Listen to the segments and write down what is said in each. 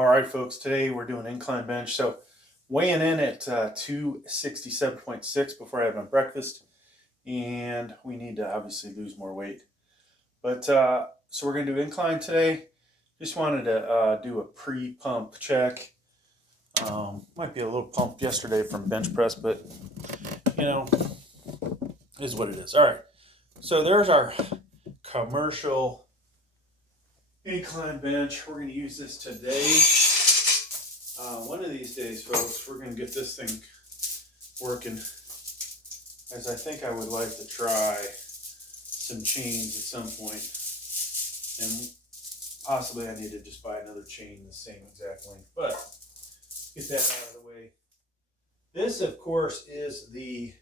All right, folks, today we're doing incline bench. So weighing in at 267.6 before I had my breakfast, and we need to obviously lose more weight. But so we're going to do incline today. Just wanted to do a pre-pump check. Might be a little pumped yesterday from bench press, but you know, is what it is. All right, so there's our commercial incline bench. We're going to use this today. One of these days, folks, we're going to get this thing working, as I think I would like to try some chains at some point, and possibly I need to just buy another chain the same exact length, but get that out of the way. This, of course, is the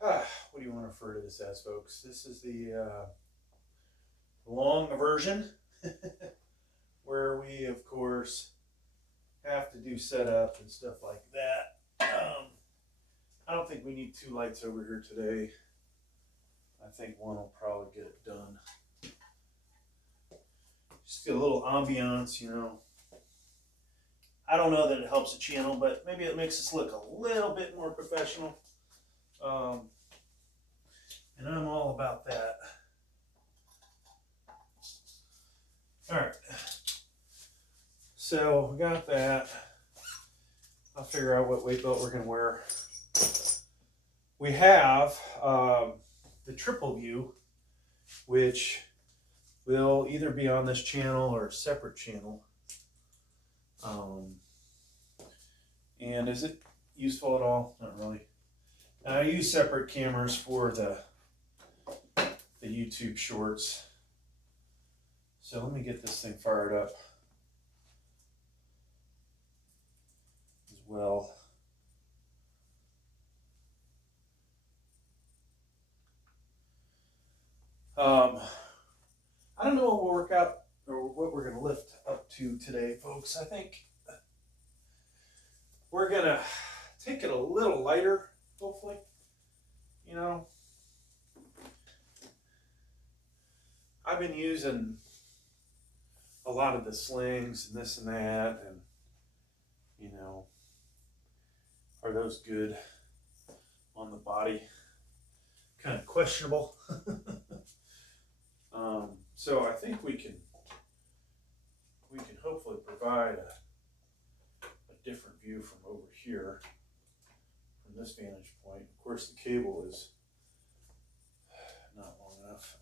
what do you want to refer to this as, folks? This is the long version where we, of course, have to do setup and stuff like that. I don't think we need two lights over here today. I think one will probably get it done. Just get a little ambiance, you know. I don't know that it helps the channel, but maybe it makes us look a little bit more professional. And I'm all about that. All right. So we got that. I'll figure out what weight belt we're going to wear. We have the triple view, which will either be on this channel or a separate channel. And is it useful at all? Not really. And I use separate cameras for the YouTube shorts. So let me get this thing fired up as well. I don't know what we'll work out or what we're going to lift up to today, folks. I think we're going to take it a little lighter, hopefully. You know, I've been using a lot of the slings and this and that, and you know, are those good on the body? Kind of questionable. So I think we can hopefully provide a different view from over here, from this vantage point. Of course, the cable is not long enough.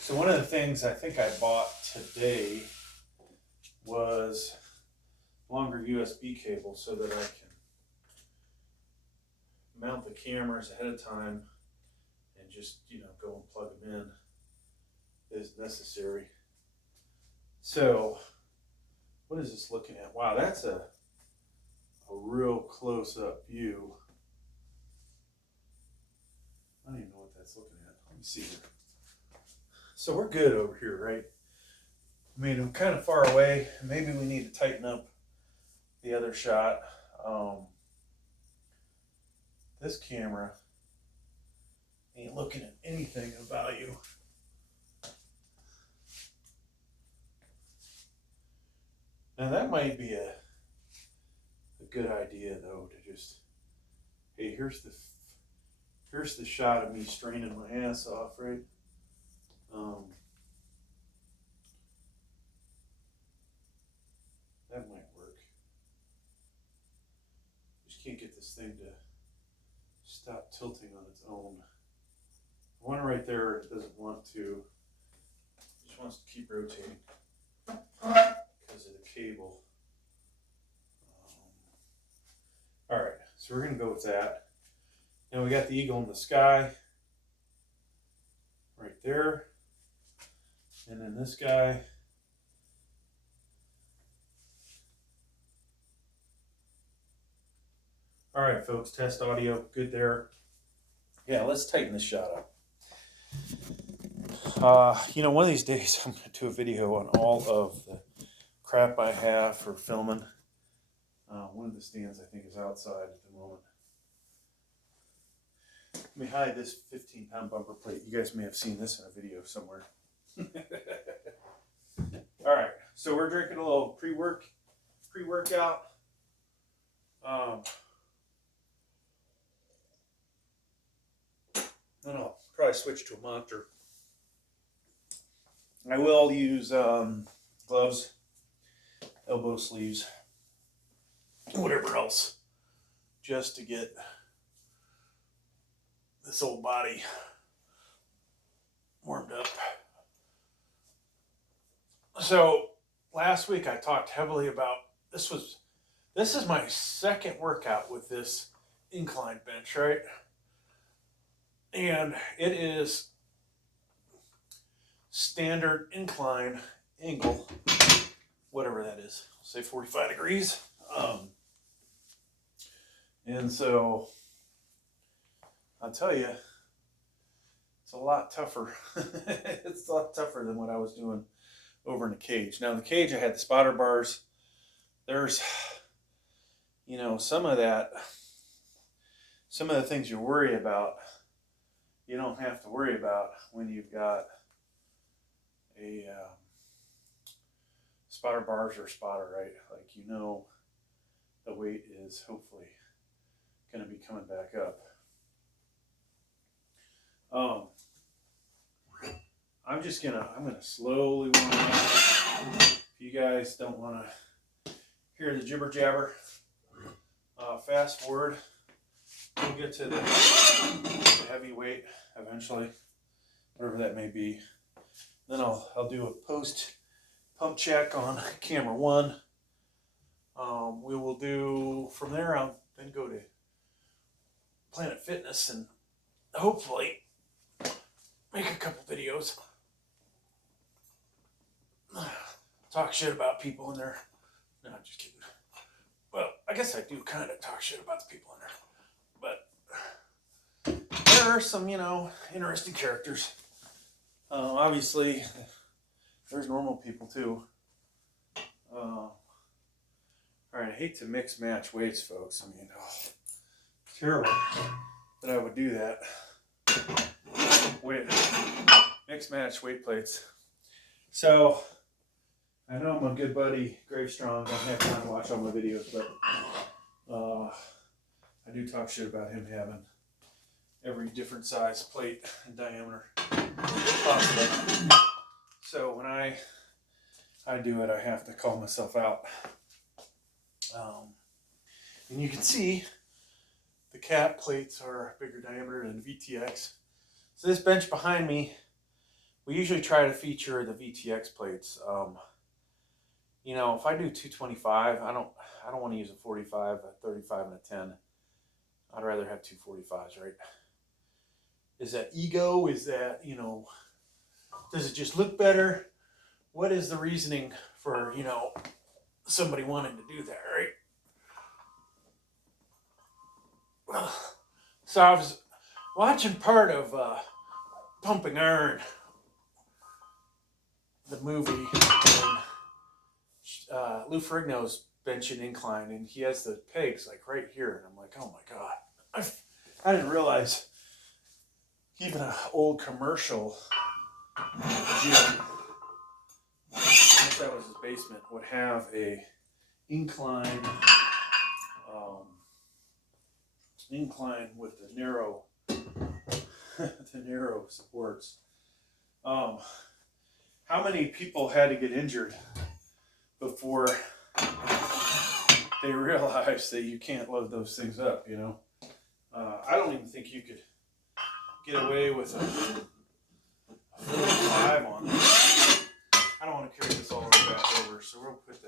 So one of the things I think I bought today was longer USB cable so that I can mount the cameras ahead of time and just, you know, go and plug them in as necessary. So what is this looking at? Wow, that's a real close-up view. I don't even know what that's looking at. Let me see here. So we're good over here, right? I mean, I'm kind of far away. Maybe we need to tighten up the other shot. This camera ain't looking at anything of value. Now that might be a good idea, though, to just, hey, here's the shot of me straining my ass off, right? That might work. Just can't get this thing to stop tilting on its own. The one right there doesn't want to. It just wants to keep rotating because of the cable. All right, so we're going to go with that. Now we got the eagle in the sky right there. And then this guy. All right, folks, test audio, good there. Yeah, let's tighten this shot up. You know, one of these days I'm going to do a video on all of the crap I have for filming. One of the stands I think is outside at the moment. Let me hide this 15-pound bumper plate. You guys may have seen this in a video somewhere. So we're drinking a little pre-workout. And I'll probably switch to a Monster. I will use gloves, elbow sleeves, whatever else, just to get this old body warmed up. So last week I talked heavily about this is my second workout with this incline bench, right? And it is standard incline angle, whatever that is, say 45 degrees. And so I'll tell you, it's a lot tougher. It's a lot tougher than what I was doing over in the cage. Now in the cage I had the spotter bars. There's, you know, some of the things you worry about, you don't have to worry about when you've got a spotter bars or spotter, right? Like, you know, the weight is hopefully going to be coming back up. I'm gonna slowly warm up. If you guys don't want to hear the jibber jabber, fast forward. We'll get to the heavy weight eventually, whatever that may be. Then I'll do a post pump check on camera 1. We will do from there. I'll then go to Planet Fitness and hopefully make a couple videos. Talk shit about people in there. No, I'm just kidding. Well, I guess I do kind of talk shit about the people in there. But there are some, you know, interesting characters. Obviously, there's normal people too. All right, I hate to mix match weights, folks. I mean, terrible that I would do that. Mix match weight plates. So I know my good buddy Grave Strong don't have time to watch all my videos, but I do talk shit about him having every different size plate and diameter possible. So when I do it, I have to call myself out. And you can see the cap plates are bigger diameter than VTX. So this bench behind me, we usually try to feature the VTX plates. You know, if I do 225, I don't want to use a 45, a 35, and a 10. I'd rather have two 45s, right? Is that ego? Is that, you know, does it just look better? What is the reasoning for, you know, somebody wanting to do that, right? So I was watching part of Pumping Iron, the movie, and Lou Ferrigno's benching incline, and he has the pegs like right here, and I'm like, oh my god, I didn't realize even an old commercial gym, if that was his basement, would have a incline with the narrow the narrow supports. How many people had to get injured before they realized that you can't load those things up, you know? I don't even think you could get away with a 45 on this. I don't want to carry this all the way back over, so we'll put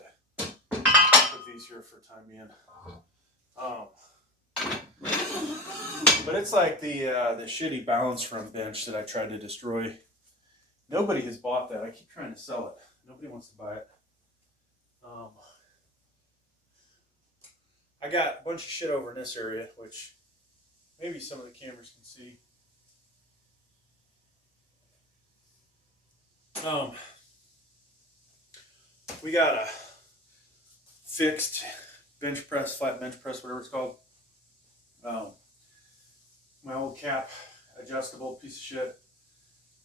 these here for the time being. But it's like the shitty balance front bench that I tried to destroy. Nobody has bought that. I keep trying to sell it. Nobody wants to buy it. I got a bunch of shit over in this area, which maybe some of the cameras can see. We got a fixed bench press, flat bench press, whatever it's called. My old cap, adjustable piece of shit.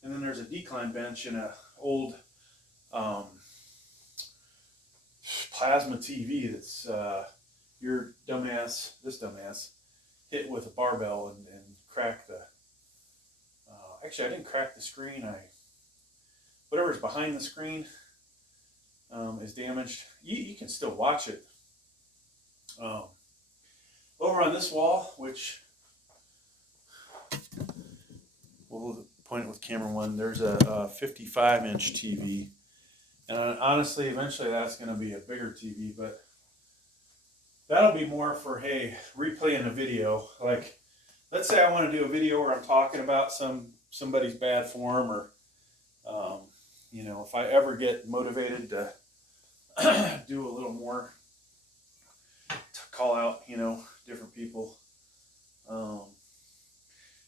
And then there's a decline bench in a old plasma TV that's your dumbass, this dumbass, hit with a barbell and crack the. Actually, I didn't crack the screen. Whatever's behind the screen is damaged. You can still watch it. Over on this wall, which we'll point it with camera one, there's a 55-inch TV. And honestly, eventually that's going to be a bigger TV, but that'll be more for, hey, replaying a video. Like, let's say I want to do a video where I'm talking about somebody's bad form, or, you know, if I ever get motivated to do a little more, to call out, you know, different people.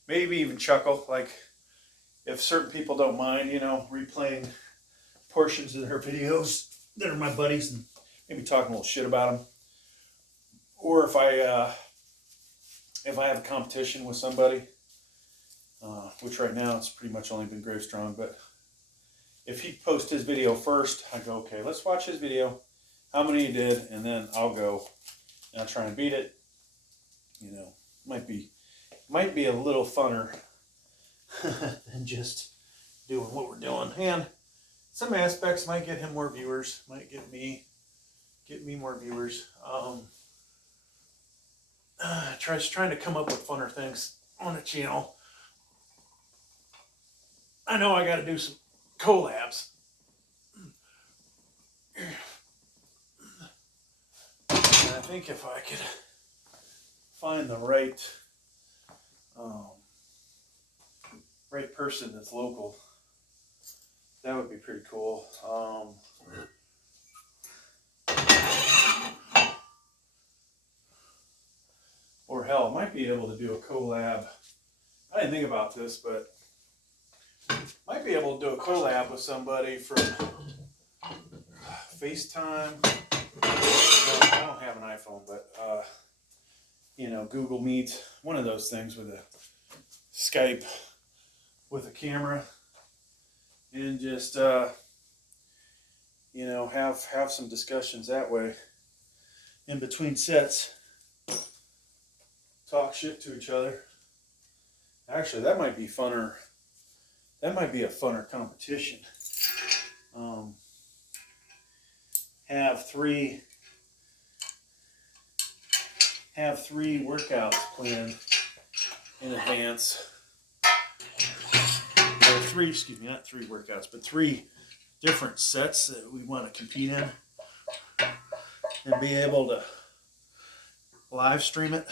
Maybe even chuckle, like if certain people don't mind, you know, replaying portions of their videos that are my buddies and maybe talking a little shit about them. Or if I have a competition with somebody, which right now it's pretty much only been Grave Strong, but if he posts his video first, I go, okay, let's watch his video, how many he did, and then I'll go and I'll try and beat it. You know, might be a little funner than just doing what we're doing. And some aspects might get him more viewers, might get me more viewers. Trying to come up with funner things on the channel. I know I got to do some collabs. And I think if I could find the right person that's local, that would be pretty cool. Or hell, I might be able to do a collab. I didn't think about this, but might be able to do a collab with somebody from FaceTime. Well, I don't have an iPhone, but you know, Google Meet, one of those things with a Skype with a camera, and just you know, have some discussions that way in between sets. Talk shit to each other. Actually, that might be funner. That might be a funner competition. Have three workouts planned in advance. Or three, excuse me, not three workouts, but three different sets that we want to compete in, and be able to live stream it.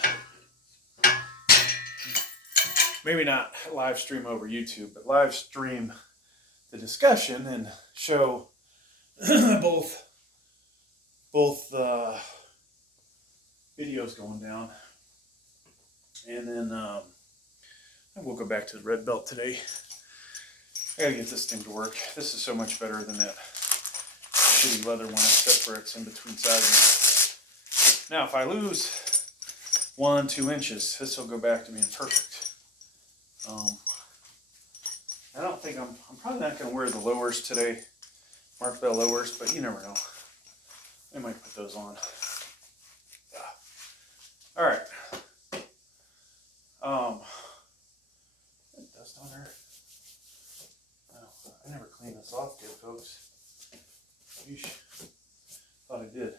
Maybe not live stream over YouTube, but live stream the discussion and show both videos going down. And then we'll go back to the red belt today. I gotta get this thing to work. This is so much better than that shitty leather one, except for it's in between sizes. Now, if I lose 1-2 inches, this will go back to being perfect. I don't think I'm probably not going to wear the lowers today, Mark Bell lowers, but you never know. I might put those on. Yeah. All right. Dust on there. Oh, I never cleaned this off good, folks. Yeesh. Thought I did.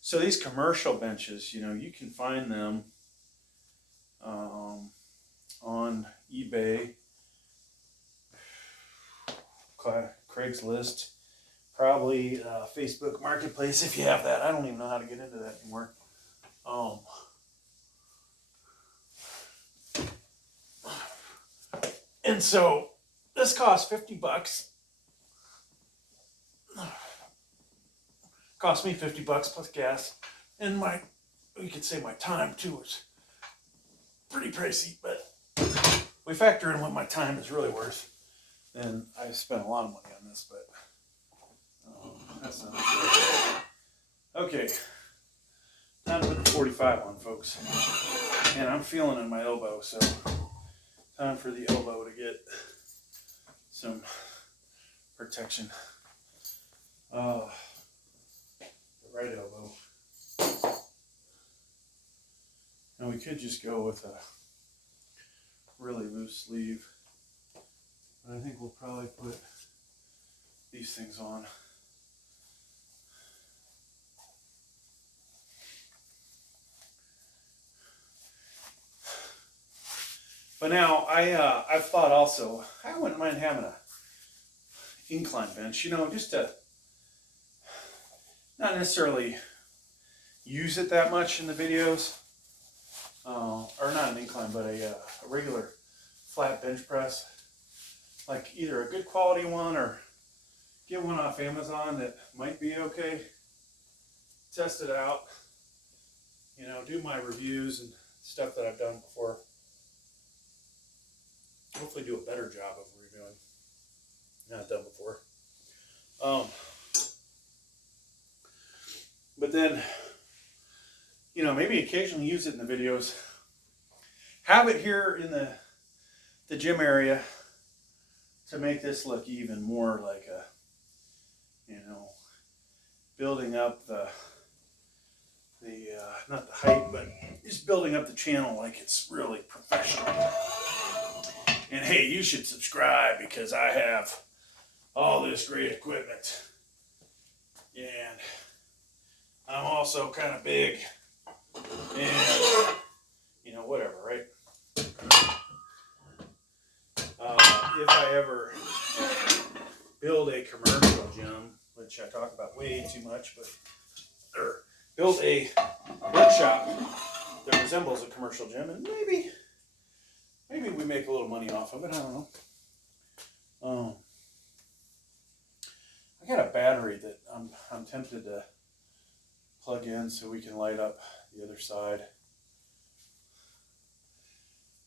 So these commercial benches, you know, you can find them on eBay, Craigslist, probably Facebook Marketplace if you have that. I don't even know how to get into that anymore. And so this costs $50. Cost me $50 plus gas, and you could say my time too is pretty pricey, but we factor in what my time is really worth, then I spent a lot of money on this, but that's not good. Okay, time to put the 45 on, folks, and I'm feeling in my elbow, so time for the elbow to get some protection. the right elbow. Now we could just go with a really loose sleeve, but I think we'll probably put these things on. But now I've thought also, I wouldn't mind having a incline bench, you know, just to not necessarily use it that much in the videos, or not an incline, but a regular flat bench press, like either a good quality one or get one off Amazon that might be okay. Test it out, you know, do my reviews and stuff that I've done before. Hopefully do a better job of reviewing. Not done before. But then, you know, maybe occasionally use it in the videos. Have it here in the gym area to make this look even more like a, you know, building up the not the height, but just building up the channel like it's really professional. And hey, you should subscribe because I have all this great equipment. And I'm also kind of big. And, you know, whatever, right? If I ever build a commercial gym, which I talk about way too much, but, or build a workshop that resembles a commercial gym, and maybe we make a little money off of it. I don't know. I got a battery that I'm tempted to plug in so we can light up the other side.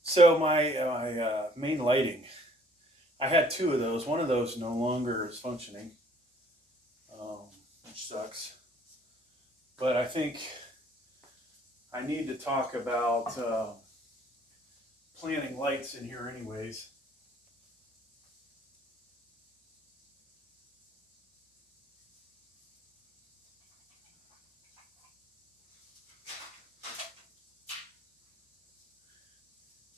So my main lighting, I had two of those. One of those no longer is functioning, which sucks. But I think I need to talk about planting lights in here anyways.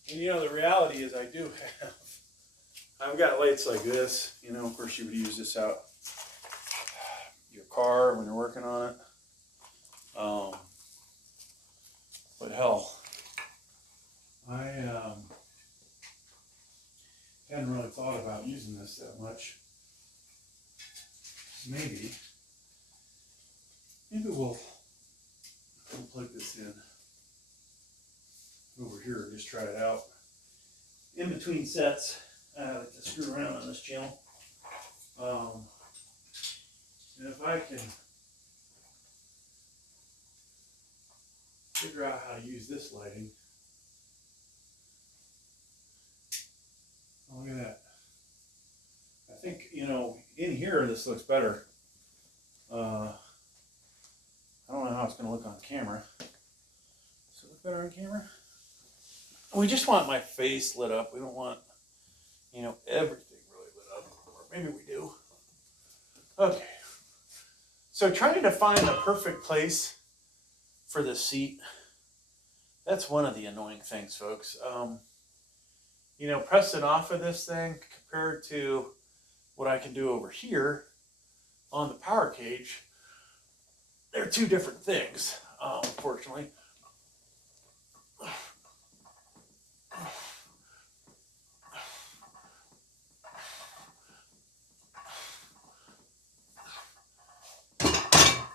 And you know, the reality is I've got lights like this, you know, of course you would use this out your car when you're working on it. But hell, I hadn't really thought about using this that much. Maybe we'll plug this in over here and just try it out. In between sets, I like to screw around on this channel. And if I can figure out how to use this lighting. Oh, look at that. I think, you know, in here this looks better. I don't know how it's going to look on camera. Does it look better on camera? We just want my face lit up. We don't want, you know, everything really lit up. Or maybe we do. Okay. So trying to find the perfect place for the seat, that's one of the annoying things, folks. You know, pressing off of this thing compared to what I can do over here on the power cage, they're two different things, unfortunately.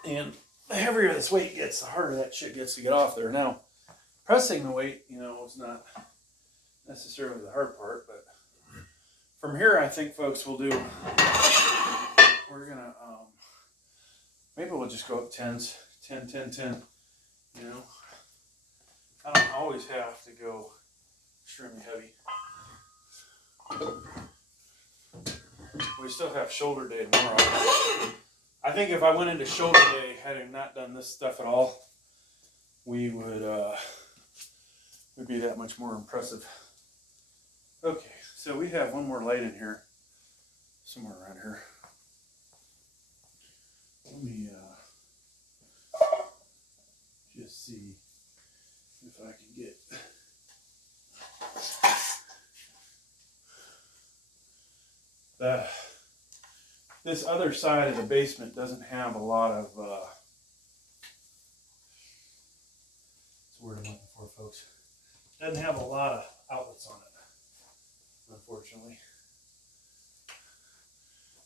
And the heavier this weight gets, the harder that shit gets to get off there. Now, pressing the weight, you know, is not necessarily the hard part, but from here, I think, folks, we're gonna, maybe we'll just go up 10s, 10, 10, 10, you know. I don't always have to go extremely heavy. We still have shoulder day tomorrow. I think if I went into shoulder day, having not done this stuff at all, we would be that much more impressive. Okay, so we have one more light in here, somewhere around here. Let me just see if I can get this other side of the basement doesn't have a lot of that's the word I'm looking for, folks. Doesn't have a lot of outlets on it, unfortunately.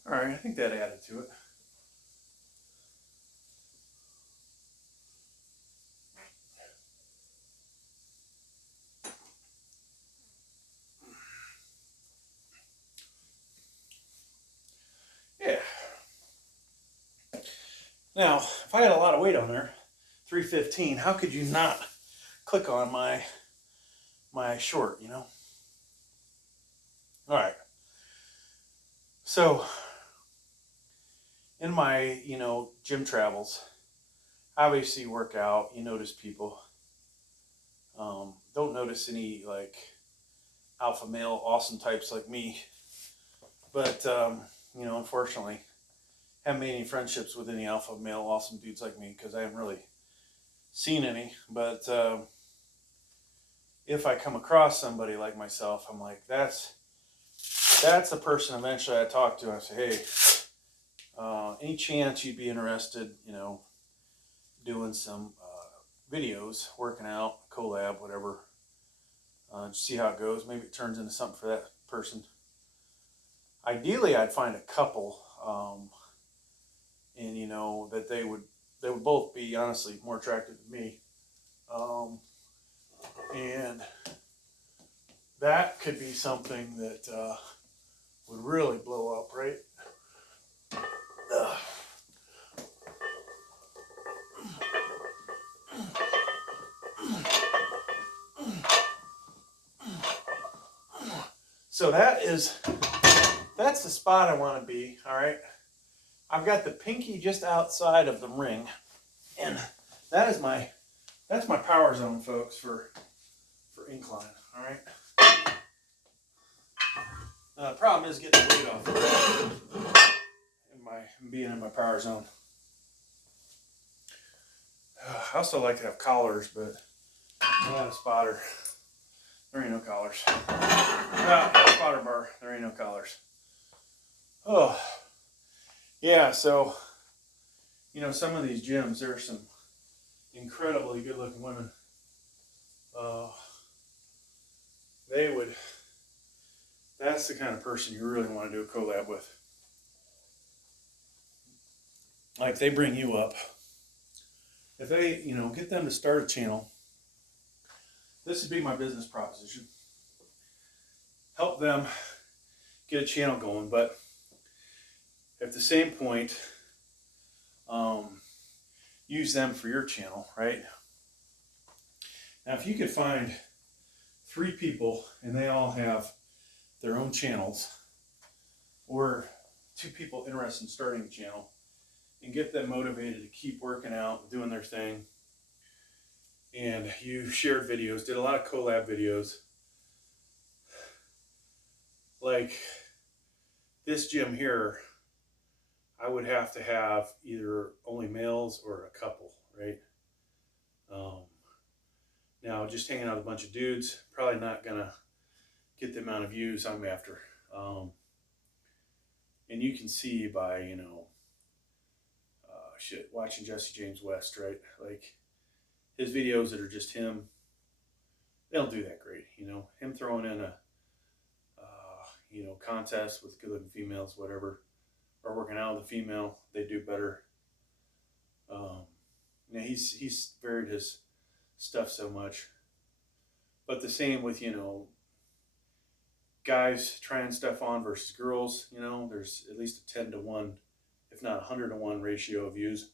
All right, I think that added to it. Yeah. Now, if I had a lot of weight on there, 315, how could you not click on my short, you know? All right. So, in my, gym travels, obviously you work out, you notice people. Don't notice any, like, alpha male awesome types like me. But, unfortunately, haven't made any friendships with any alpha male awesome dudes like me because I haven't really seen any. But if I come across somebody like myself, I'm like, that's the person eventually I talk to. I say, hey, any chance you'd be interested, doing some videos, working out, collab, whatever. Just see how it goes. Maybe it turns into something for that person. Ideally, I'd find a couple, and that they would both be honestly more attractive than me, and that could be something that would really blow up, right? So that's the spot I want to be. All right, I've got the pinky just outside of the ring, and that's my power zone, folks, for incline. All right. The problem is getting the weight off of that and being in my power zone. I also like to have collars, but I got a spotter. There ain't no collars. Spotter bar. There ain't no collars. Oh, yeah. So, some of these gyms, there are some incredibly good-looking women. That's the kind of person you really want to do a collab with. Like, they bring you up. If they, get them to start a channel, this would be my business proposition. Help them get a channel going, but at the same point, use them for your channel, right? Now, if you could find 3 people and they all have their own channels, or 2 people interested in starting a channel, and get them motivated to keep working out, doing their thing, and you shared videos, did a lot of collab videos, like this gym here, I would have to have either only males or a couple, right? Now, just hanging out with a bunch of dudes, probably not gonna get the amount of views I'm after. And you can see by, watching Jesse James West, right? Like, his videos that are just him, they don't do that great, Him throwing in a, contest with good-looking females, whatever, or working out with a female, they do better. He's varied his stuff so much. But the same with, guys trying stuff on versus girls, there's at least a 10-to-1, if not 100-to-1 ratio of views.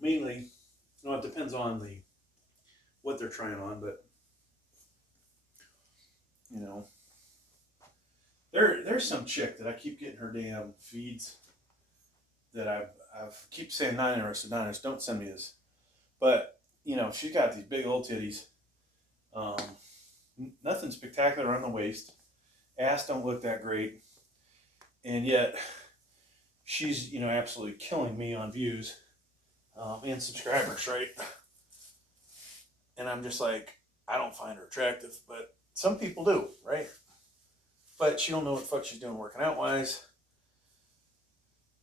Mainly, it depends on what they're trying on, but there's some chick that I keep getting her damn feeds that I've keep saying not interested, don't send me this. But, she's got these big old titties. Nothing spectacular on the waist. Ass don't look that great. And yet, she's, you know, absolutely killing me on views and subscribers, right? And I'm just like, I don't find her attractive, but some people do, right? But she don't know what the fuck she's doing working out wise.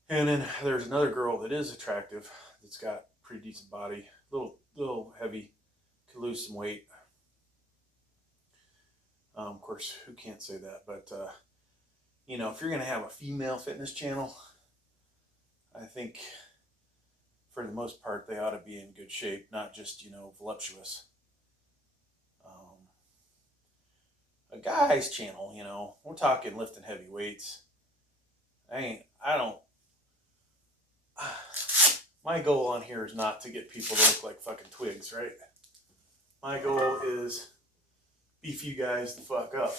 And then there's another girl that is attractive, that's got pretty decent body, little heavy, could lose some weight. Of course, who can't say that? But you know, if you're gonna have a female fitness channel, I think for the most part they ought to be in good shape, not just, you know, voluptuous. A guy's channel, you know, we're talking lifting heavy weights. I don't. My goal on here is not to get people to look like fucking twigs, right? My goal is beef you guys the fuck up.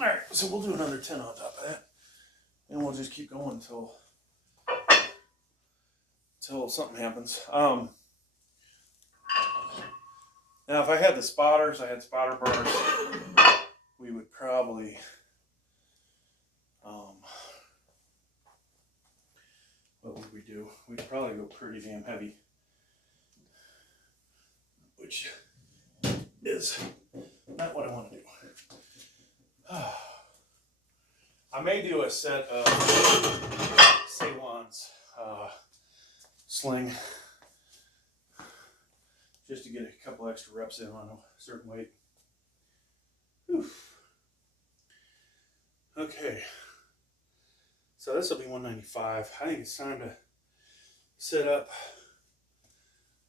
Alright, so we'll do another 10 on top of that. And we'll just keep going until something happens. Now, if I had spotter bars, we would probably, what would we do? We'd probably go pretty damn heavy, which is not what I want to do. I may do a set of Seiwan's sling, just to get a couple extra reps in on a certain weight. Whew. Okay, so this will be 195. I think it's time to set up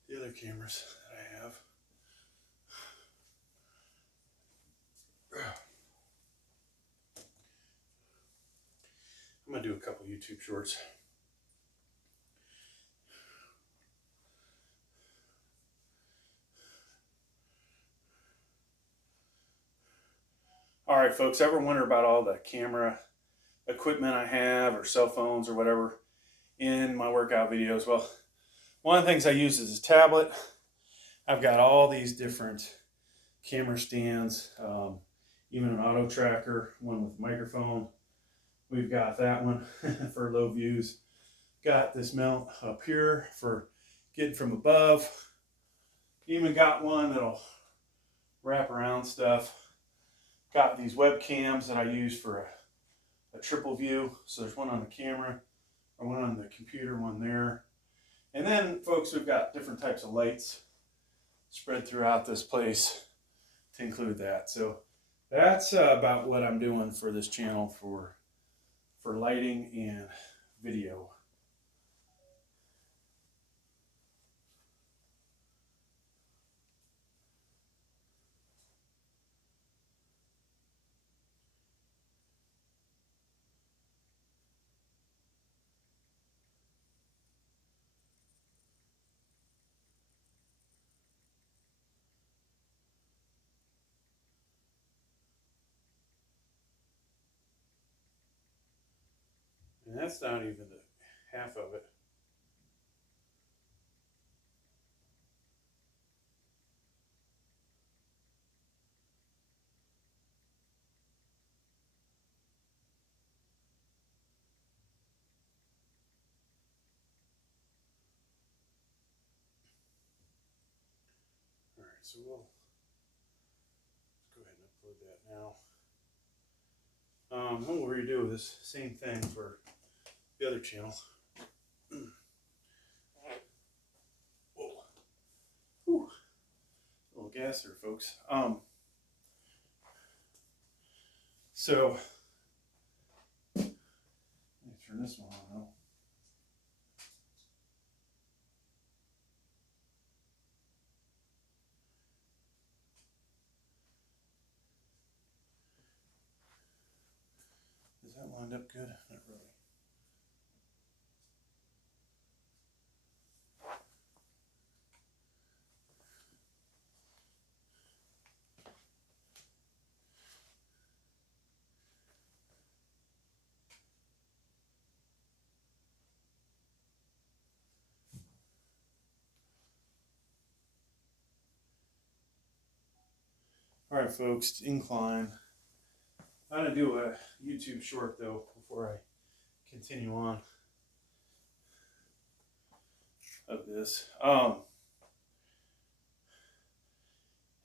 the other cameras that I have. I'm gonna do a couple YouTube shorts. All right, folks, ever wonder about all the camera equipment I have, or cell phones or whatever in my workout videos? Well, one of the things I use is a tablet. I've got all these different camera stands, even an auto tracker, one with a microphone. We've got that one for low views. Got this mount up here for getting from above. Even got one that'll wrap around stuff. Got these webcams that I use for a triple view. So there's one on the camera, or one on the computer, one there. And then, folks, we've got different types of lights spread throughout this place to include that. So that's about what I'm doing for this channel for lighting and video. And that's not even the half of it. All right, so let's go ahead and upload that now. What we'll redo this same thing for the other channel. Whoa. Whew. A little gas there, folks. So let me turn this one on now. Is that lined up good? Not really. All right, folks, Incline. I'm going to do a YouTube short, though, before I continue on of this.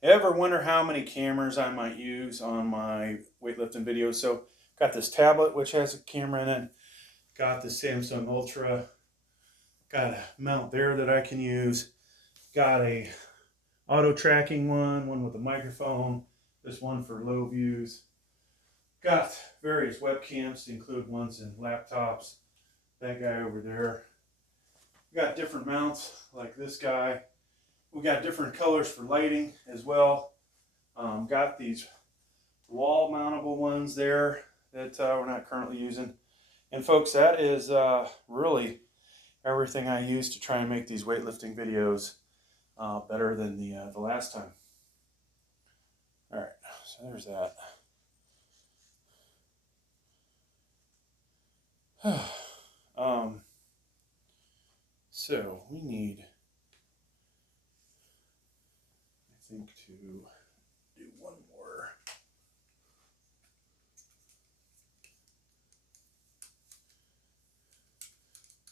Ever wonder how many cameras I might use on my weightlifting videos? So, got this tablet, which has a camera in it. Got the Samsung Ultra. Got a mount there that I can use. Got a auto tracking one with a microphone. This one for low views. Got various webcams to include ones in laptops. That guy over there. We got different mounts like this guy. We got different colors for lighting as well. Got these wall mountable ones there that we're not currently using. And folks, that is really everything I use to try and make these weightlifting videos better than the last time. All right, so there's that. So we need, I think, to do one more.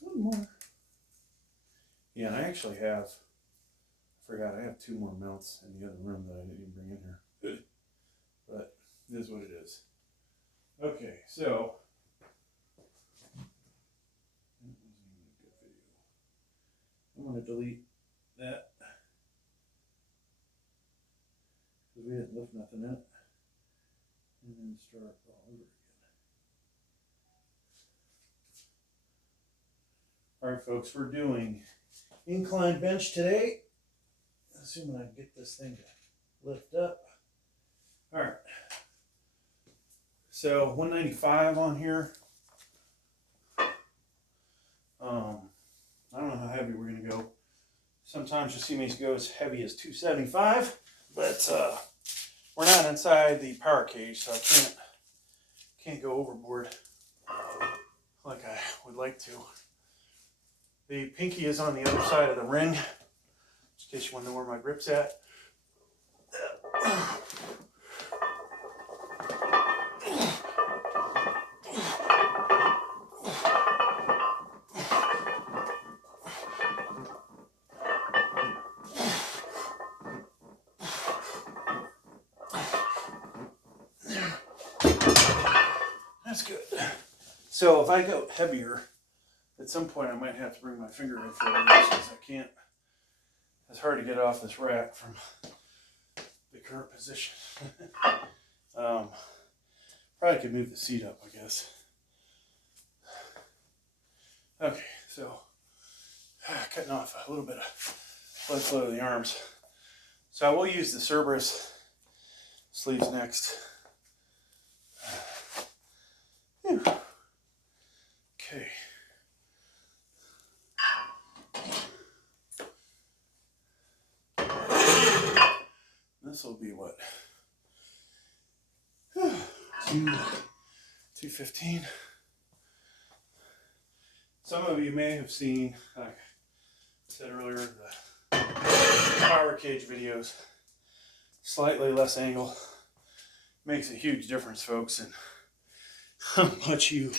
One more. Yeah, and I actually have, I forgot, I have 2 more mounts in the other room that I didn't even bring in here. But it is what it is. Okay, so I'm going to delete that because we didn't lift nothing in it, and then start all over again. All right, folks, we're doing incline bench today. Assuming I can get this thing to lift up. All right. So 195 on here. I don't know how heavy we're going to go. Sometimes you see me go as heavy as 275, but we're not inside the power cage, so I can't go overboard like I would like to. The pinky is on the other side of the ring, just in case you want to know where my grip's at. That's good. So if I go heavier, at some point I might have to bring my finger in for it because I can't. It's hard to get off this rack from the current position. Probably could move the seat up, I guess. Okay, so cutting off a little bit of blood flow to the arms. So I will use the Cerberus sleeves next. Whew. Okay. This will be what? 215. Some of you may have seen, like I said earlier, the power cage videos. Slightly less angle makes a huge difference, folks, in how much you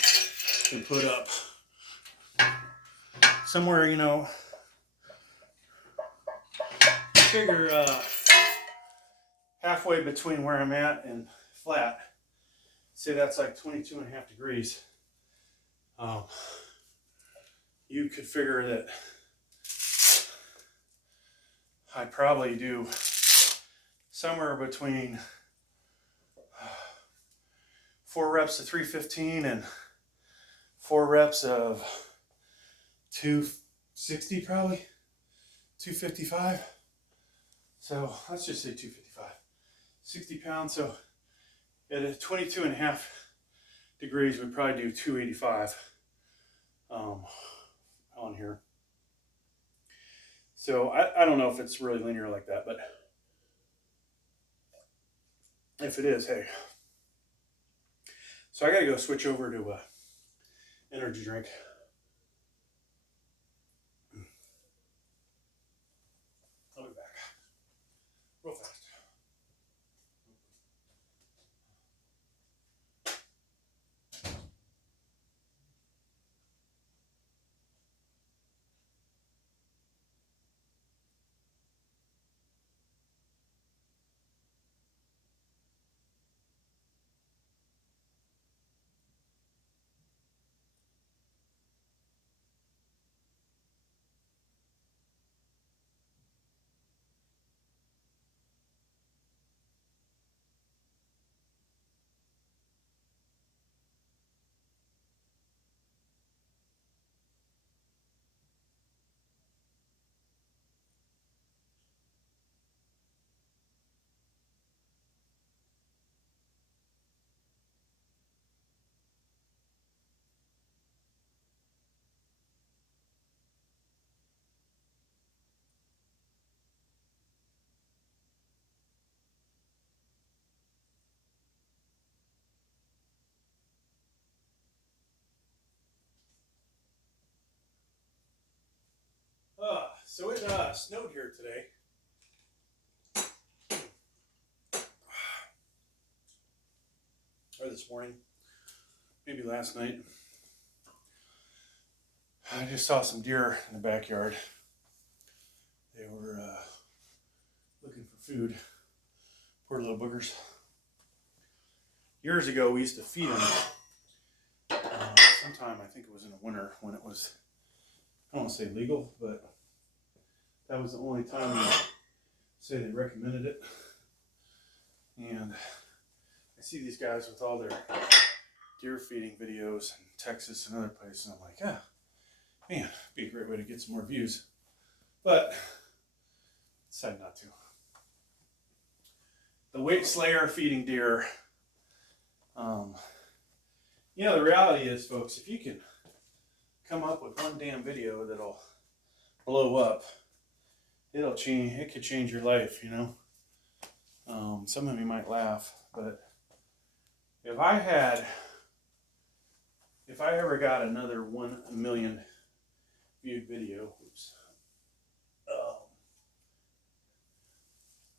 can put up. Somewhere, you know, figure halfway between where I'm at and flat. Say that's like 22.5 degrees. You could figure that I'd probably do somewhere between 4 reps of 315 and 4 reps of 260, probably 255. So let's just say 255. 60 pounds. So at a 22.5 degrees, we'd probably do 285 on here. So I don't know if it's really linear like that, but if it is, hey. So I got to go switch over to energy drink. I'll be back real fast. So it snowed here today. Or this morning, maybe last night. I just saw some deer in the backyard. They were looking for food. Poor little boogers. Years ago, we used to feed them. Sometime, I think it was in the winter when it was, I don't want to say legal, but that was the only time they say they recommended it. And I see these guys with all their deer feeding videos in Texas and other places, and I'm like, yeah, man, it'd be a great way to get some more views. But decided not to. The weight slayer feeding deer. You know, the reality is, folks, if you can come up with one damn video that'll blow up, it'll change. It could change your life, you know. Some of you might laugh, but if I ever got another 1 million viewed video,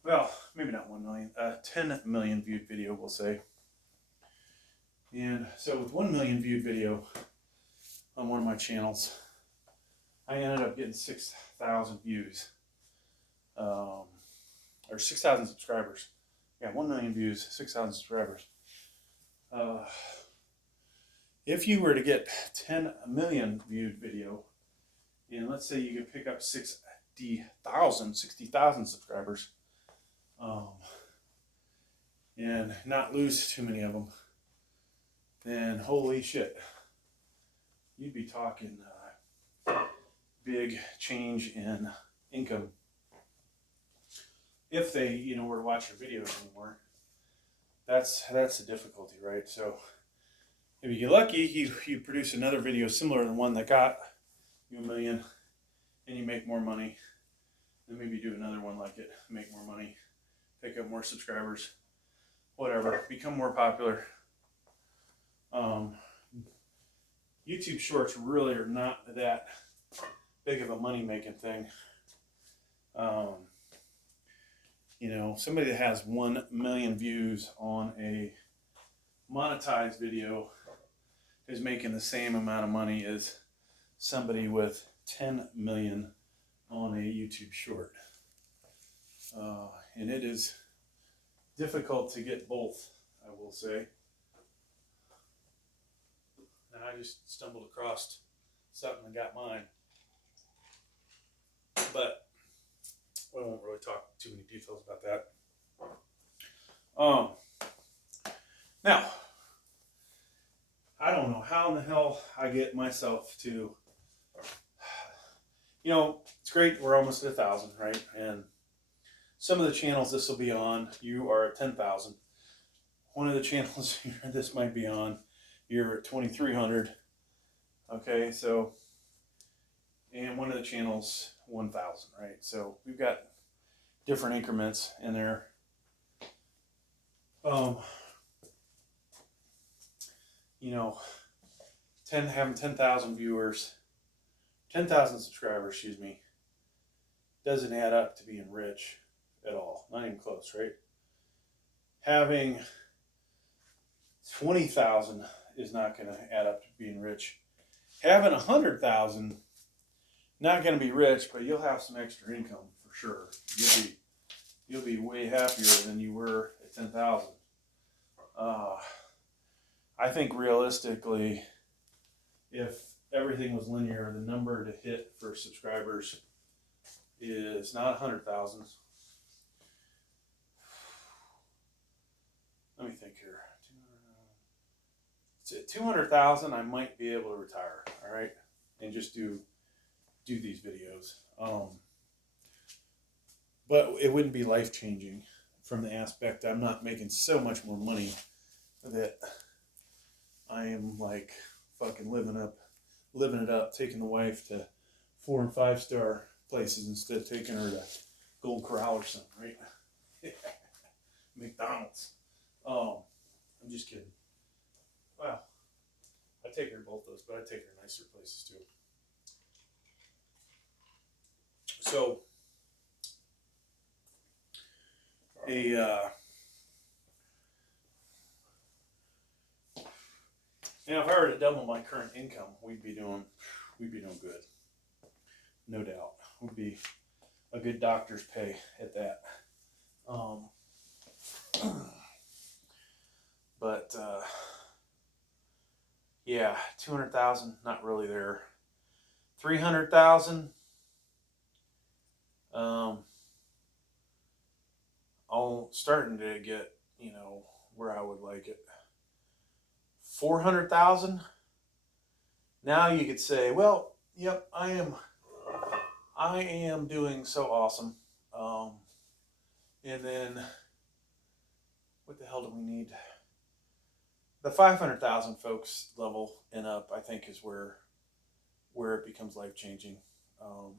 well, maybe not 1 million, 10 million viewed video, we'll say. And so with 1 million viewed video on one of my channels, I ended up getting 6,000 views, or 6,000 subscribers. Yeah, 1 million views, 6,000 subscribers. If you were to get 10 million viewed video, and let's say you could pick up 60,000 subscribers, and not lose too many of them, then holy shit, you'd be talking big change in income. If they, you know, were to watch your videos anymore. That's the difficulty, right? So if you get lucky, you produce another video similar to the one that got you 1 million, and you make more money. Then maybe do another one like it, make more money, pick up more subscribers, whatever, become more popular. YouTube Shorts really are not that big of a money-making thing. You know, somebody that has 1 million views on a monetized video is making the same amount of money as somebody with 10 million on a YouTube short. And it is difficult to get both, I will say. And I just stumbled across something and got mine. But I won't really talk too many details about that. Now, I don't know how in the hell I get myself to, you know, it's great, we're almost at 1,000, right? And some of the channels this will be on, you are at 10,000. One of the channels this might be on, you're at 2,300. Okay, so, and one of the channels, 1,000, right? So we've got different increments in there. You know, having 10,000 viewers, 10,000 subscribers, excuse me, doesn't add up to being rich at all. Not even close, right? Having 20,000 is not going to add up to being rich. Having 100,000, not going to be rich, but you'll have some extra income for sure. You'll be way happier than you were at 10,000. I think realistically, if everything was linear, the number to hit for subscribers is not 100,000. Let me think here. At 200,000, I might be able to retire. All right, and just do these videos. But it wouldn't be life changing from the aspect I'm not making so much more money that I am like fucking living it up, taking the wife to 4- and 5-star places instead of taking her to Gold Corral or something, right? McDonald's. I'm just kidding. Well, I take her to both those, but I take her to nicer places too. So now, if I were to double my current income, we'd be doing good, no doubt. Would be a good doctor's pay at that. But yeah, 200,000, not really there. 300,000. I'm starting to get, you know, where I would like it. 400,000. Now you could say, well, yep, I am doing so awesome. And then what the hell do we need? The 500,000 folks level and up, I think, is where it becomes life changing. Oh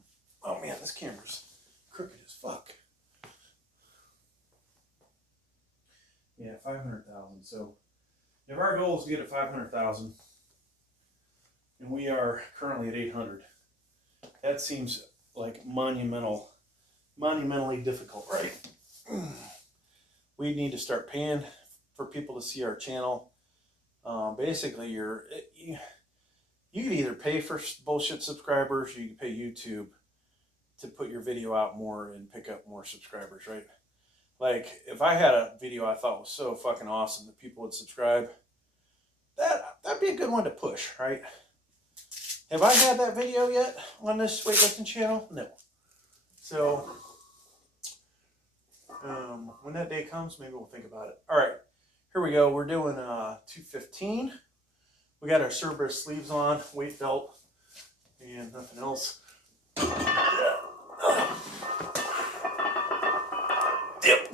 man, this camera's crooked as fuck. Yeah, 500,000. So if our goal is to get to 500,000, and we are currently at 800, that seems like monumentally difficult, right? We need to start paying for people to see our channel. Basically, you can either pay for bullshit subscribers, or you can pay YouTube to put your video out more and pick up more subscribers, right? Like, if I had a video I thought was so fucking awesome that people would subscribe, that'd be a good one to push, right? Have I had that video yet on this weightlifting channel? No. So, when that day comes, maybe we'll think about it. All right, here we go. We're doing 215. We got our Cerberus sleeves on, weight belt, and nothing else. Yep.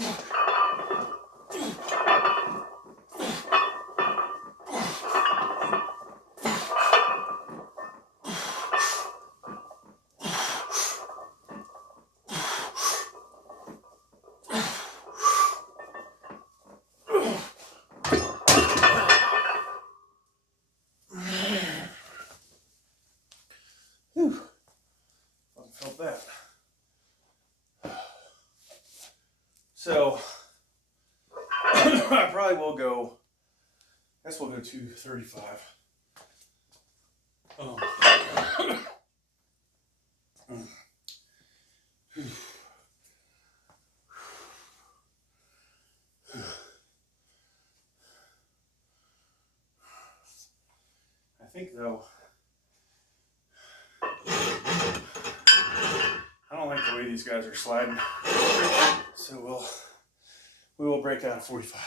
Whew. I felt that. So I probably will go. I guess we'll go 235. I think though, I don't like the way these guys are sliding, so we will break out at 45.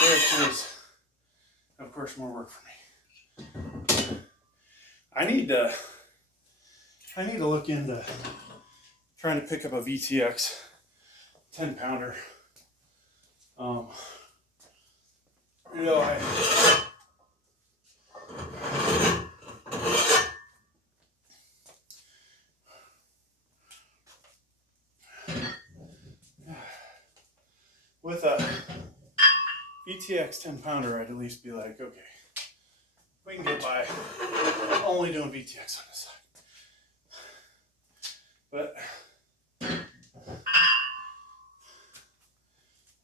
There is, of course, more work for me. I need to look into trying to pick up a VTX 10-pounder. You know, with a VTX 10-pounder, I'd at least be like, okay, we can get by only doing VTX on this side. But,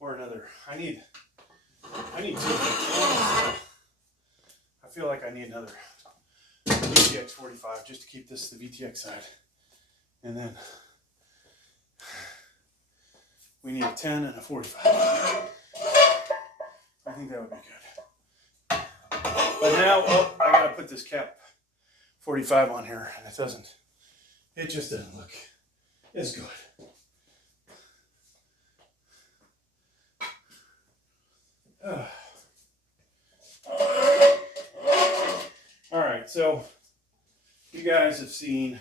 or another, I need two. I feel like I need another VTX 45 just to keep this the VTX side. And then we need a 10 and a 45. I think that would be good. But now, I gotta put this cap 45 on here, and it just doesn't look as good. All right, so you guys have seen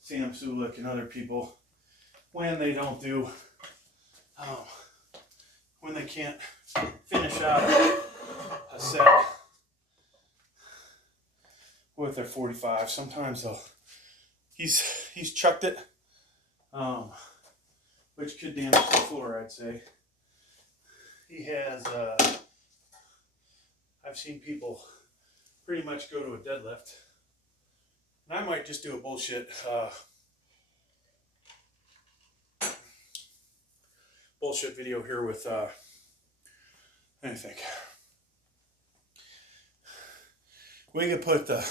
Sam Sulik and other people when they don't do, when they can't finish out a set with their 45. Sometimes he's chucked it, which could damage the floor, I'd say. He has, I've seen people pretty much go to a deadlift. And I might just do a bullshit video here with, let me think. We could put the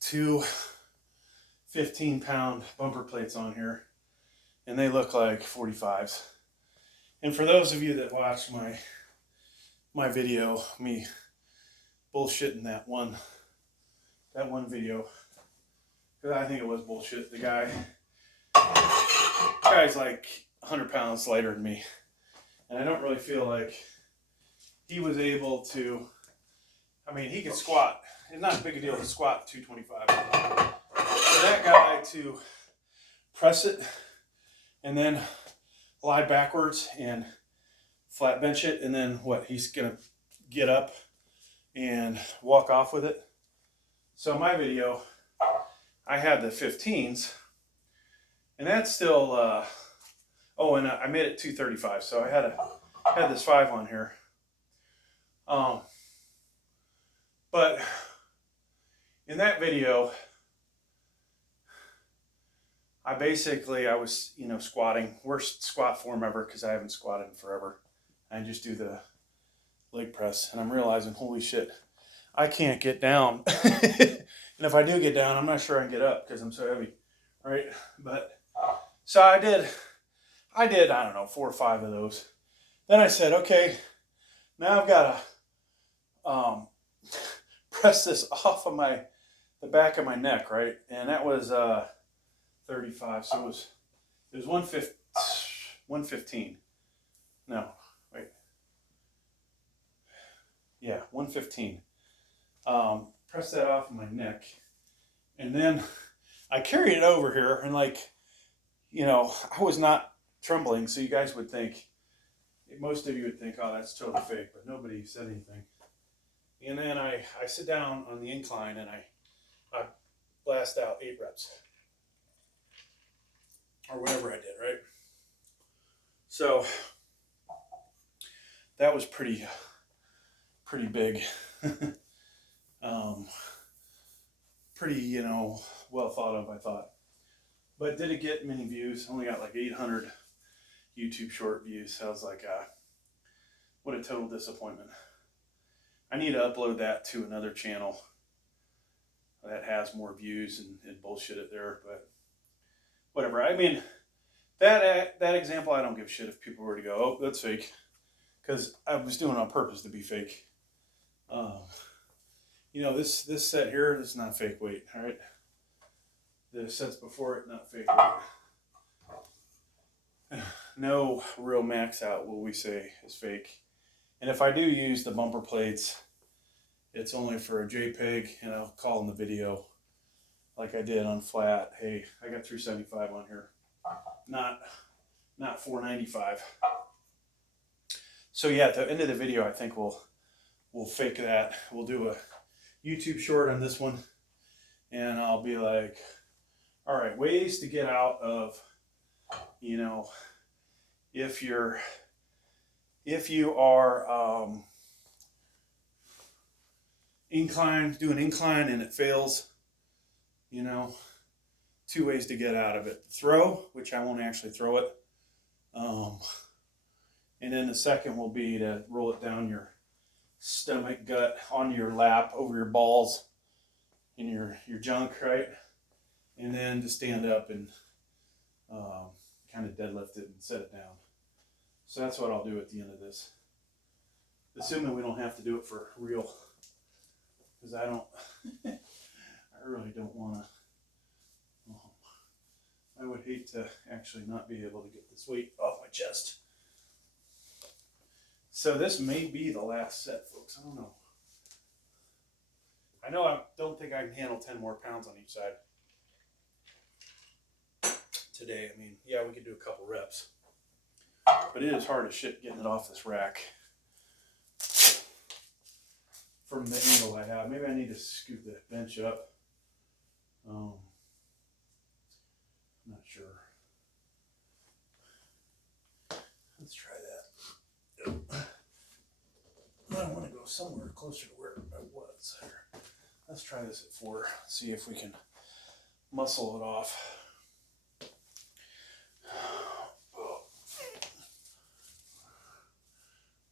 two 15-pound bumper plates on here, and they look like 45s. And for those of you that watched my video, me bullshitting that one video, because I think it was bullshit. The guy's like 100 pounds lighter than me, and I don't really feel like he was able to. I mean, he could squat. It's not a big deal to squat 225. For that guy to press it and then lie backwards and flat bench it, and then what? He's gonna get up and walk off with it. So my video, I had the 15s, and that's still. Oh, and I made it 235, so I had this 5 on here. But in that video, I was, squatting. Worst squat form ever, because I haven't squatted in forever. I just do the leg press, and I'm realizing, holy shit, I can't get down. And if I do get down, I'm not sure I can get up because I'm so heavy, right? But so I did, I don't know, 4 or 5 of those. Then I said, okay, now I've got to press this off of the back of my neck, right? And that was 35, so it was 115. No, wait. Yeah, 115. Press that off of my neck, and then I carried it over here, and I was not trembling, so you guys would think, most of you would think, oh, that's totally fake, but nobody said anything. And then I sit down on the incline, and I blast out 8 reps. Or whatever I did, right? So that was pretty big. Pretty, well thought of, I thought. But did it get many views? Only got like 800 YouTube short views. So I was like, what a total disappointment. I need to upload that to another channel that has more views and bullshit it there, but whatever. I mean, that example, I don't give a shit if people were to go, oh, that's fake, because I was doing it on purpose to be fake. This set here, this is not fake weight, all right? The sets before it, not fake weight. No real max out, what we say, is fake. And if I do use the bumper plates, it's only for a JPEG, and I'll call in the video like I did on flat. Hey, I got 375 on here, not 495. So yeah, at the end of the video, I think we'll fake that. We'll do a YouTube short on this one, and I'll be like, all right, ways to get out of, if you are do an incline and it fails, 2 ways to get out of it. Throw, which I won't actually throw it. And then the second will be to roll it down your stomach, gut, onto your lap, over your balls, in your junk, right? And then to stand up and kind of deadlift it and set it down. So that's what I'll do at the end of this. Assuming we don't have to do it for real. Because I really don't want to. I would hate to actually not be able to get this weight off my chest. So this may be the last set, folks. I don't know. I don't think I can handle 10 more pounds on each side today. I mean, yeah, we could do a couple reps. But it is hard as shit getting it off this rack from the angle I have. Maybe I need to scoot the bench up. I'm not sure. Let's try that. I don't want to go somewhere closer to where I was. Let's try this at 4, see if we can muscle it off.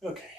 Okay.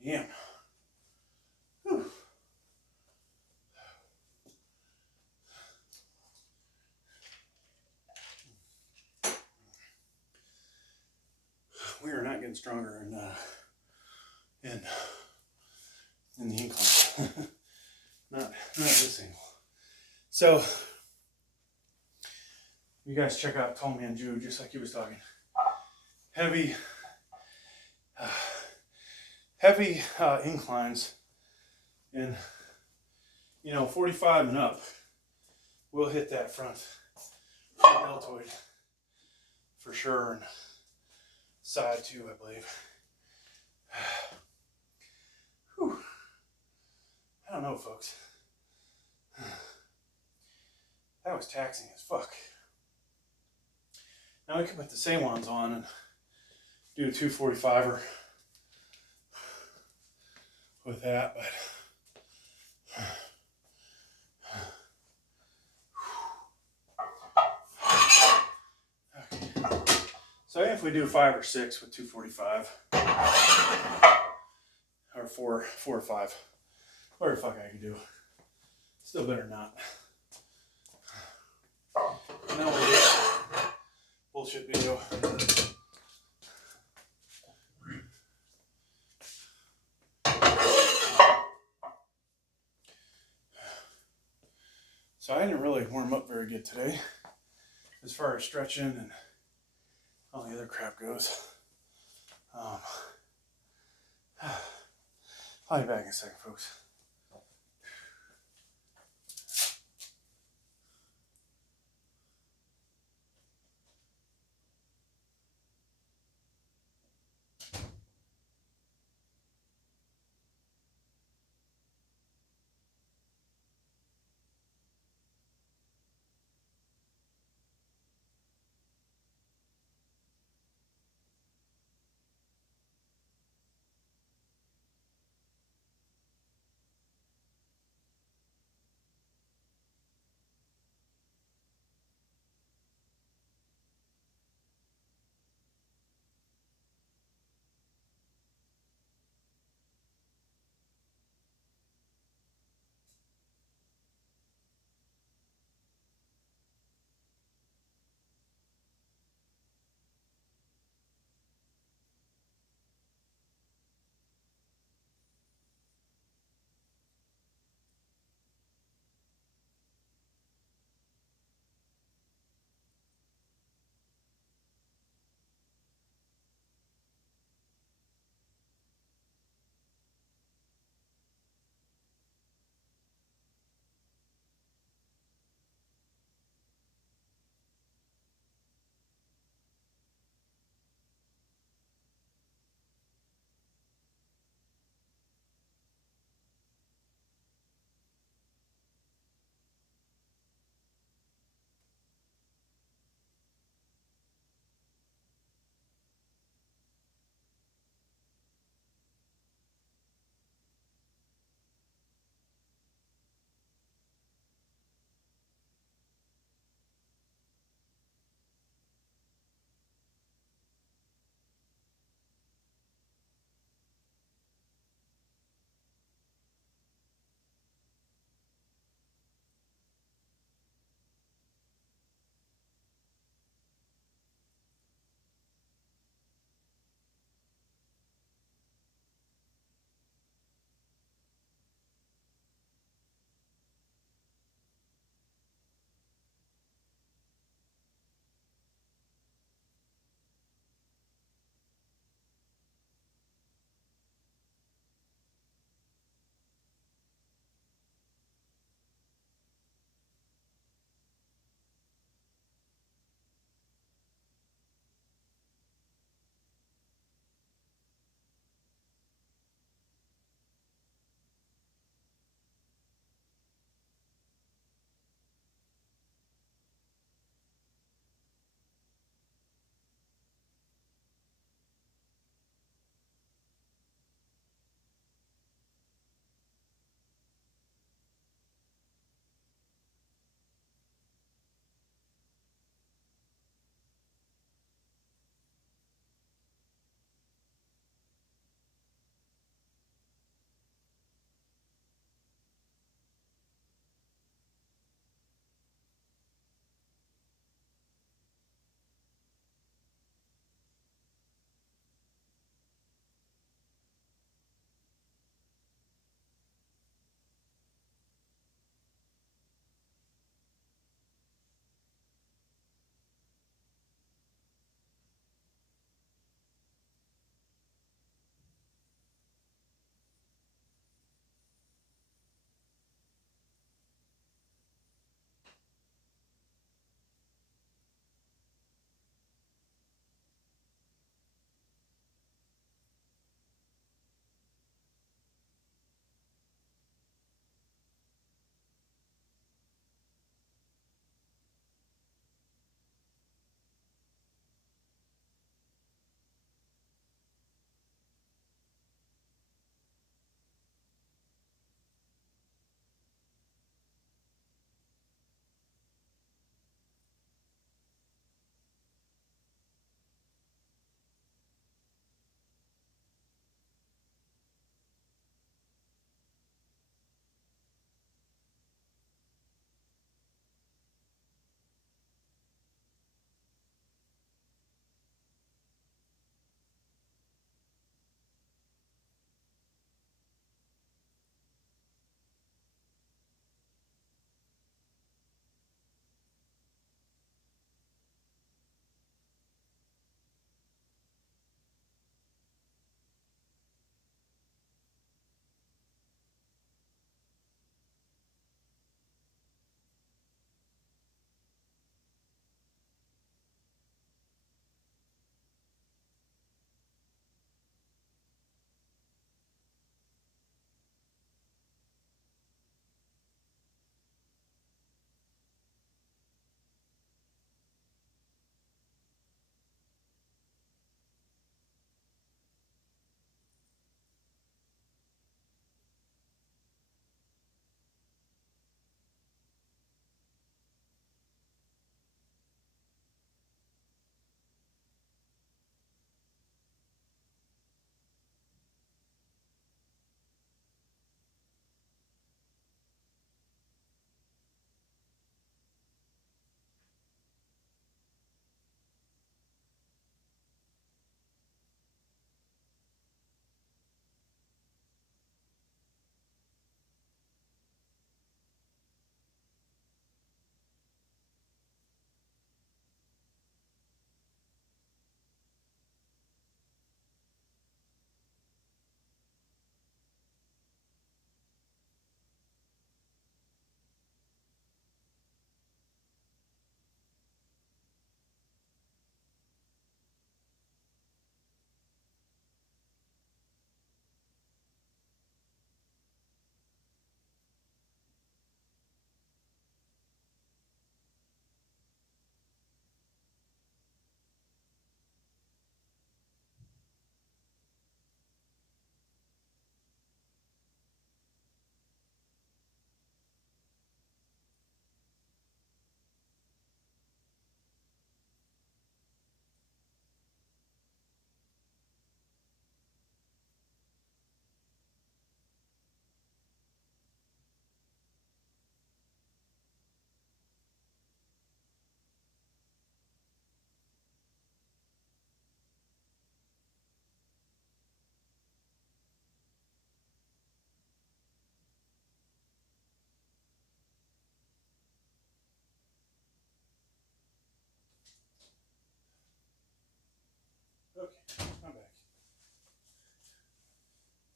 Yeah. Whew. We are not getting stronger in the incline. not this angle. So you guys check out Tall Man Jude, just like he was talking. Heavy inclines, and 45 and up, we'll hit that front deltoid for sure, and side too, I believe. Whew. I don't know, folks. That was taxing as fuck. Now we can put the same ones on and do a 245er with that, but okay. So if we do 5 or 6 with 245, or 4 or 5, whatever the fuck I can do, still better not. And then we'll do bullshit video. So I didn't really warm up very good today as far as stretching and all the other crap goes. I'll be back in a second, folks.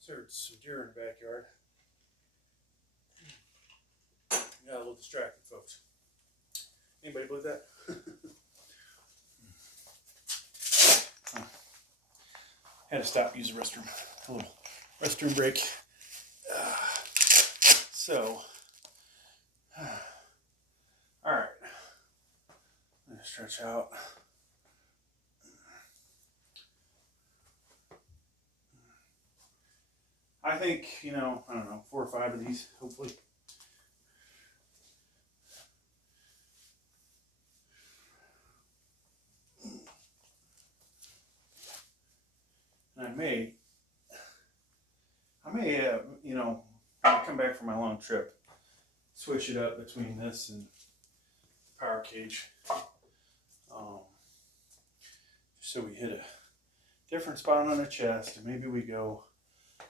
There's some deer in the backyard. Got a little distracted, folks. Anybody believe that? Had to stop, use the restroom. A little restroom break. All right. I'm gonna stretch out. I think, I don't know, 4 or 5 of these, hopefully. And I may, when I come back from my long trip, switch it up between this and power cage. So we hit a different spot on the chest, and maybe we go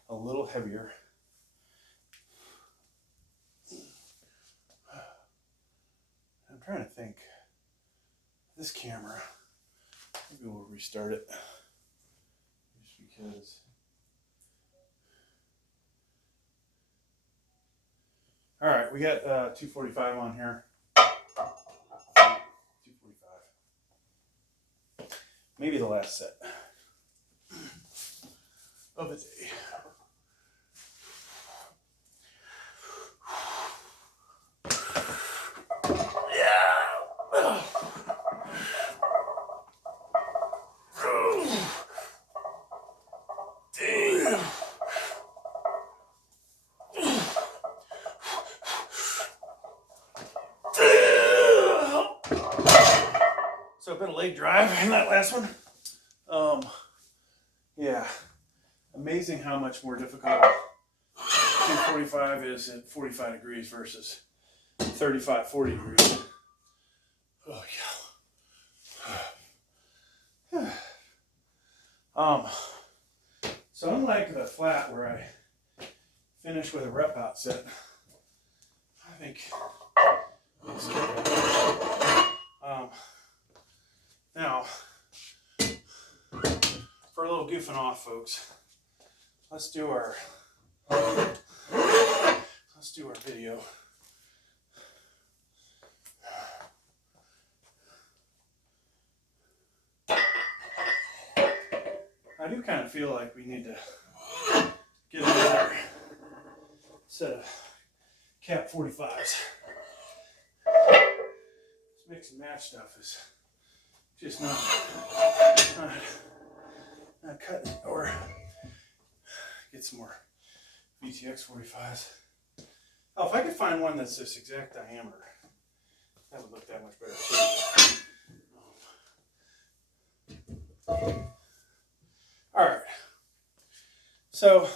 a little heavier. I'm trying to think. This camera, maybe we'll restart it. Just because. All right, we got 245 on here. 245. Maybe the last set of the day. So a bit of leg drive in that last one. Yeah, amazing how much more difficult 245 is at 45 degrees versus 35, 40 degrees. Oh yeah. So unlike the flat where I finish with a rep out set, I think let's skip that. Now, for a little goofing off, folks, let's do our video. I do kind of feel like we need to get another set of cap 45s. This mix and match stuff is just not cutting it. Or get some more VTX 45s. Oh, if I could find one that's this exact diameter, that would look that much better too. All right. So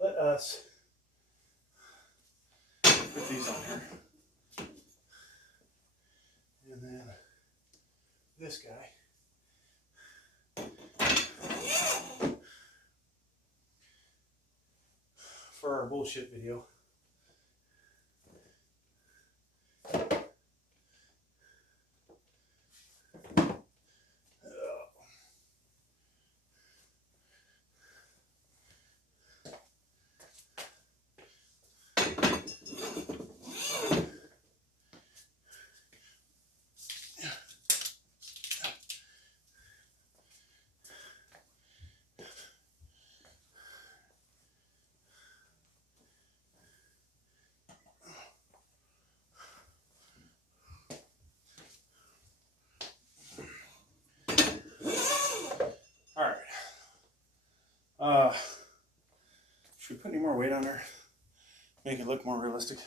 let us put these on here. And then this guy. For our bullshit video. Should we put any more weight on there? Make it look more realistic.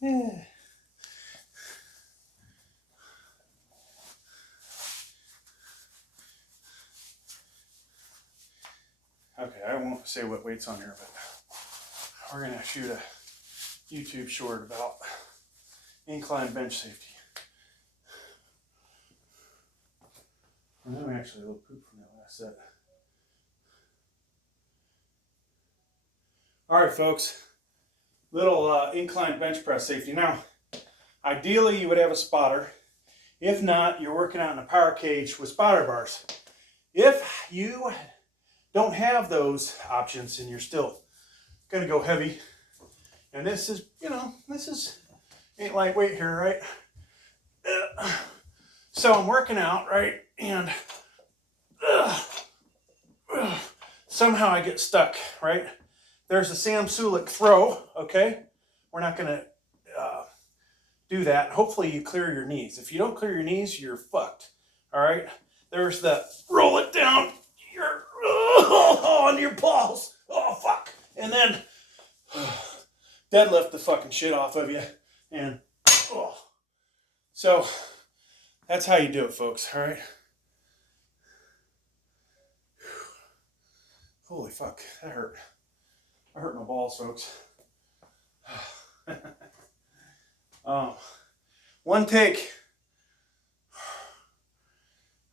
Yeah. Okay, I won't say what weight's on here, but we're gonna shoot a YouTube short about incline bench safety. And I'm actually a little poop from that last set. All right, folks, little incline bench press safety. Now, ideally you would have a spotter If not, you're working out in a power cage with spotter bars. If you don't have those options and you're still going to go heavy, and this is, you know, this is ain't lightweight here, right? So I'm working out, right? And somehow I get stuck, right? There's a Sam Sulek throw, okay? We're not going to do that. Hopefully you clear your knees. If you don't clear your knees, you're fucked, all right? There's the roll it down your, on your balls. Oh, fuck. And then deadlift the fucking shit off of you. And, oh. So that's how you do it, folks, all right? Holy fuck, that hurt. I hurt my balls, folks. One take.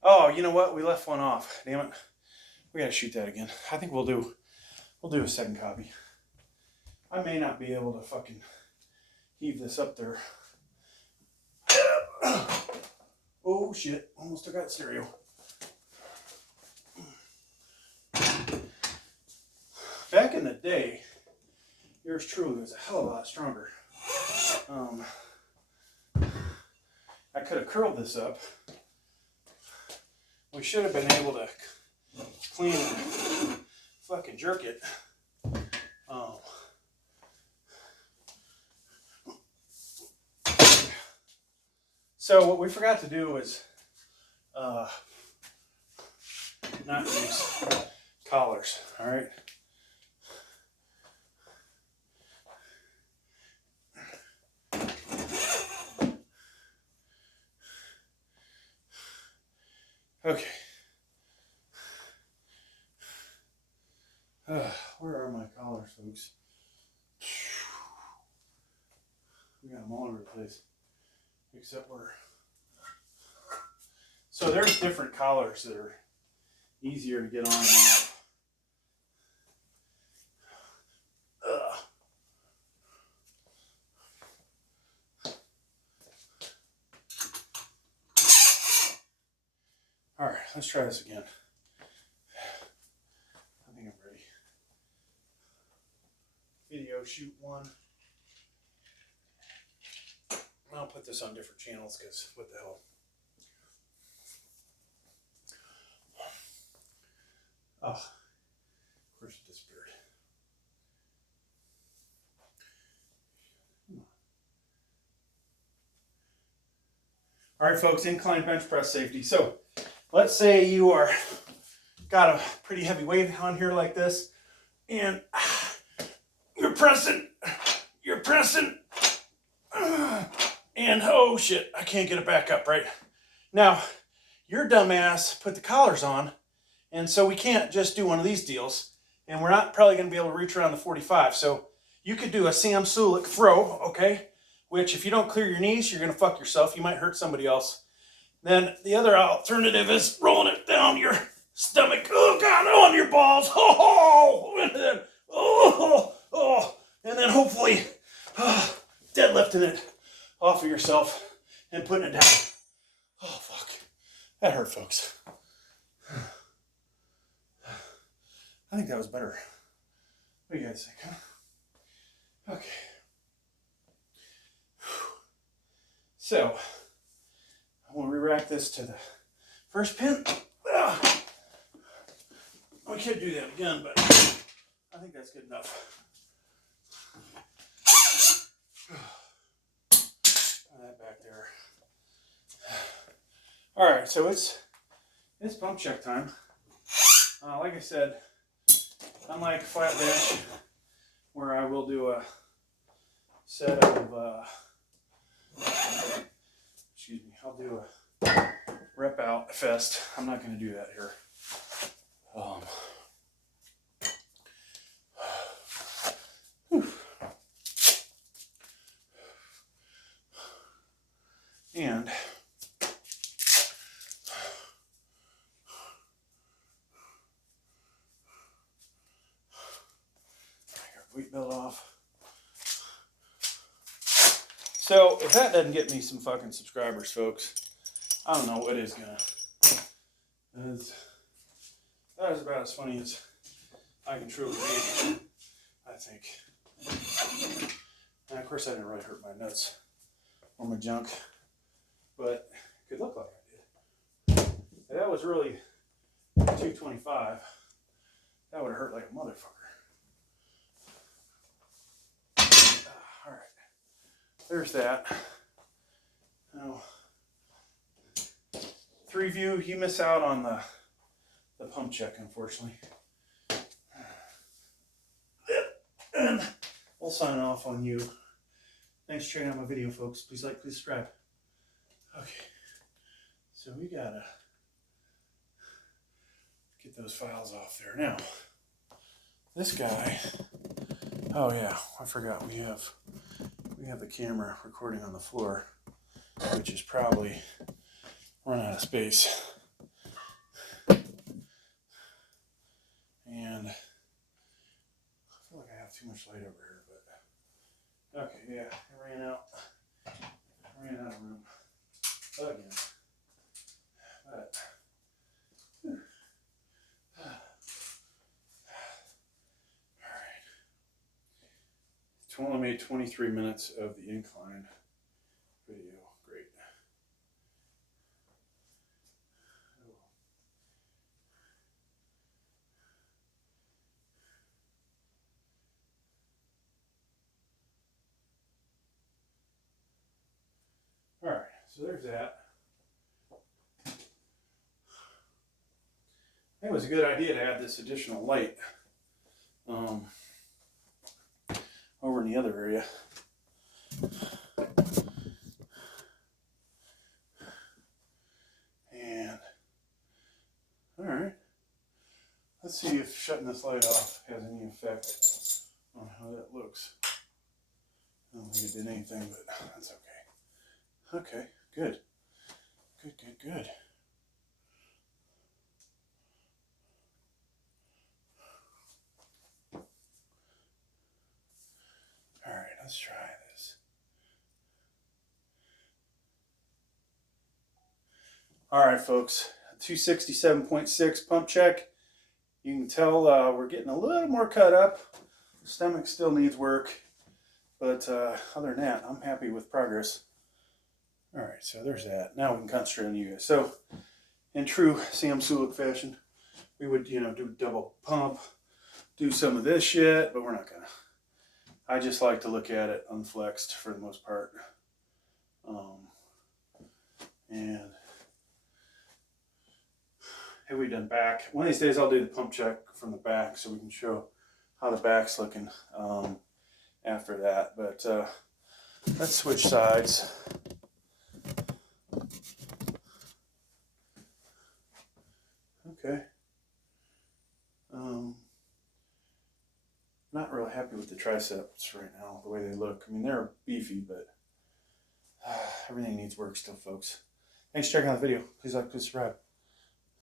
Oh, you know what? We left one off. Damn it. We gotta shoot that again. I think we'll do a second copy. I may not be able to fucking heave this up there. Oh shit, almost took out stereo. Back in the day, yours truly was a hell of a lot stronger. I could have curled this up. We should have been able to clean and fucking jerk it. So what we forgot to do was not use collars, all right? Okay. Where are my collars, folks? We got them all over the place. Except where. So there's different collars that are easier to get on and off. All right, let's try this again. I think I'm ready. Video shoot one. I'll put this on different channels because what the hell. Oh, of course it disappeared. All right, folks, incline bench press safety. So let's say you are got a pretty heavy weight on here like this, and you're pressing, and oh shit, I can't get it back up, right? Now, your dumbass put the collars on, and so we can't just do one of these deals, and we're not probably going to be able to reach around the 45. So you could do a Sam Sulek throw, okay? Which if you don't clear your knees, you're going to fuck yourself. You might hurt somebody else. Then the other alternative is rolling it down your stomach. Oh God, on your balls. Oh, and then, and then hopefully deadlifting it off of yourself and putting it down. Oh fuck, that hurt, folks. I think that was better. What do you guys think, huh? Okay. So, I'm going to re-rack this to the first pin. We could do that again, but I think that's good enough. Put that back there. All right, so it's pump check time. Like I said, unlike flat bench, where I will do a set of excuse me, I'll do a rep out fest. I'm not going to do that here. And weight belt off. So if that doesn't get me some fucking subscribers, folks, I don't know what is gonna. That is about as funny as I can truly be, I think. And of course I didn't really hurt my nuts or my junk, but it could look like I did. If that was really 225, that would have hurt like a motherfucker. All right, there's that. Now, 3 view, you miss out on the pump check, unfortunately. And we'll sign off on you. Thanks for checking out my video, folks. Please like, please subscribe. Okay, so we gotta get those files off there. Now, this guy, oh yeah, I forgot we have the camera recording on the floor, which is probably run out of space. And I feel like I have too much light over here, but okay, yeah, I ran out of room again. But all right, only made 23 minutes of the incline video. Great. All right, so there's that. I think it was a good idea to add this additional light over in the other area. And, all right, let's see if shutting this light off has any effect on how that looks. I don't think it did anything, but that's okay. Okay, good. Good. All right, let's try this. All right, folks, 267.6 pump check. You can tell we're getting a little more cut up. The stomach still needs work, but other than that, I'm happy with progress. All right, so there's that. Now we can concentrate on you guys. So, in true Sam Sulek fashion, we would, do double pump, do some of this shit, but we're not gonna. I just like to look at it unflexed for the most part. And have we done back? One of these days I'll do the pump check from the back so we can show how the back's looking after that. But let's switch sides. Okay. Not really happy with the triceps right now, the way they look. I mean, they're beefy, but everything needs work still, folks. Thanks for checking out the video. Please like, please subscribe.